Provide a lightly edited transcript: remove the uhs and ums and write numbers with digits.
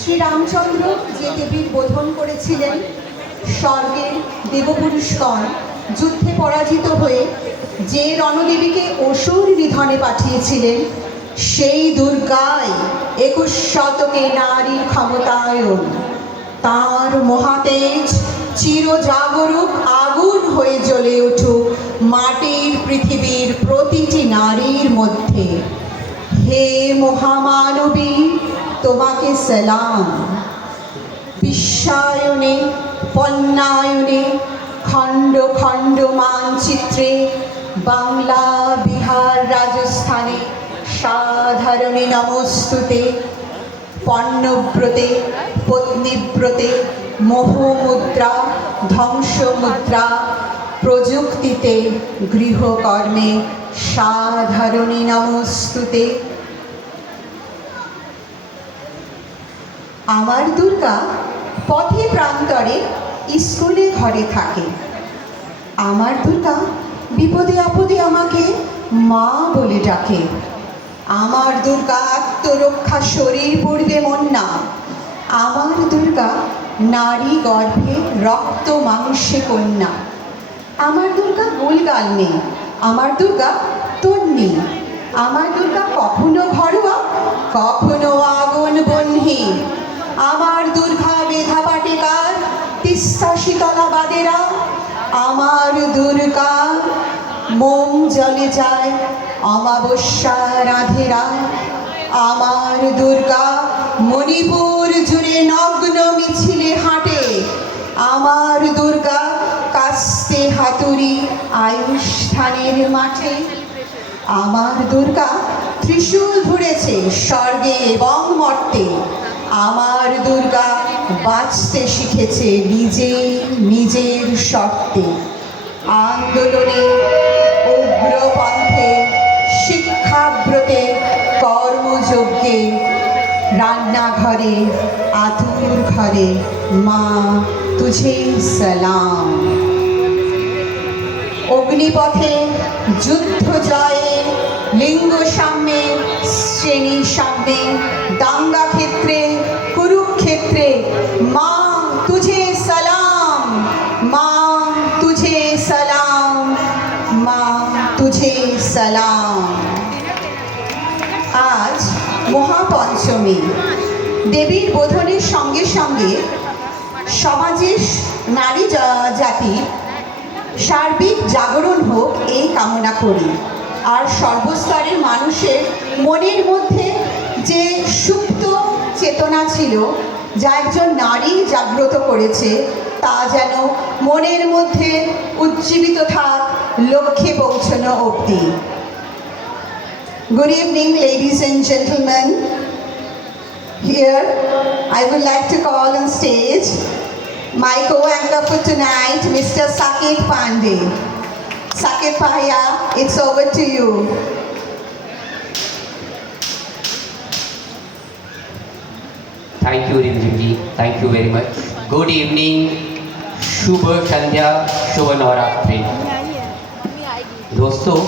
শ্রীরামচন্দ্র যে দেবীর বোধন করেছিলেন, স্বর্গের দেবপুরুষগণ যুদ্ধে পরাজিত হয়ে যে রণদেবীকে অসুর নিধনে পাঠিয়েছিলেন, সেই দুর্গাই 21 শতকে নারীর ক্ষমতায়ন। তার মহাতেজ চিরজাগরুক আগুন হয়ে জ্বলে উঠুক মাটির পৃথিবীর প্রতিটি নারীর মধ্যে। হে মহামানবী, তোমাকে সালাম। বিশ্বায়নে, পণ্যায়নে, খণ্ড খণ্ড মানচিত্রে বাংলা, বিহার, রাজস্থানে সাধারণে নমস্তুতে। পণ্যব্রতে, পত্নীব্রতে, মোহমুদ্রা, ধ্বংসমুদ্রা, প্রযুক্তিতে, গৃহকর্মে সাধারণী নমস্তুতে। আমার দুর্গা পথে প্রান্তরে স্কুলে ঘরে থাকে। আমার দুর্গা বিপদে আপদে আমাকে মা বলে ডাকে। আমার দুর্গা আত্মরক্ষা শরীর পূর্বে মন না। আমার দুর্গা নারী গর্ভে রক্ত মাংসে কন্যা। আমার দুর্গা গোলগাল নেই, আমার দুর্গা তন্নি। আমার দুর্গা কখনো ঘরোয়া, কখনো আগুন বহ্নি। আমার দুর্গা বেধা পাটেকার, তিস্তা শীতলা বাদেরা। আমার দুর্গা মোম জলে যায়, অমাবস্যা রাধেরা। আমার দুর্গা মণিপুর জুড়ে নগ্ন মিছিলে হাঁটে। আমার দুর্গা কাস্তে হাতুড়ি আয়ুষ্ঠানের মাঠে। আমার দুর্গা ত্রিশূল ধরেছে স্বর্গে এবং মর্তে। আমার দুর্গা বাঁচতে শিখেছে নিজের শর্তে। আন্দোলনে, উগ্রপন্থে, শিক্ষাব্রতে, কর্মযজ্ঞে, রান্নাঘরে, আতুর ঘরে, মা তুঝে সালাম। অগ্নিপথে, যুদ্ধ জয়ে, লিঙ্গ সাম্যে, শ্রেণী সাম্যে, দাঙ্গা ক্ষেত্রে, কুরুক্ষেত্রে, মা তুঝে সালাম, মা তুঝে সালাম, মা তুঝে সালাম। আজ মহাপঞ্চমী। দেবীর বোধনের সঙ্গে সঙ্গে সমাজের নারী জাতির সার্বিক জাগরণ হোক এই কামনা করি। আর সর্বস্তরের মানুষের মনের মধ্যে যে সুপ্ত চেতনা ছিল, যা একজন নারী জাগ্রত করেছে, তা যেন মনের মধ্যে উজ্জীবিত থাক লক্ষ্যে পৌঁছানো অবধি। Good evening, ladies and gentlemen. Here, I would like to call on stage my co-anchor for tonight, Mr. Saket Pandey. Saket Bhaiya, it's over to you. Thank you, Rinjimji. Thank you very much. Good evening, Shubha Sandhya, Shubha Navaratri. दोस्तों,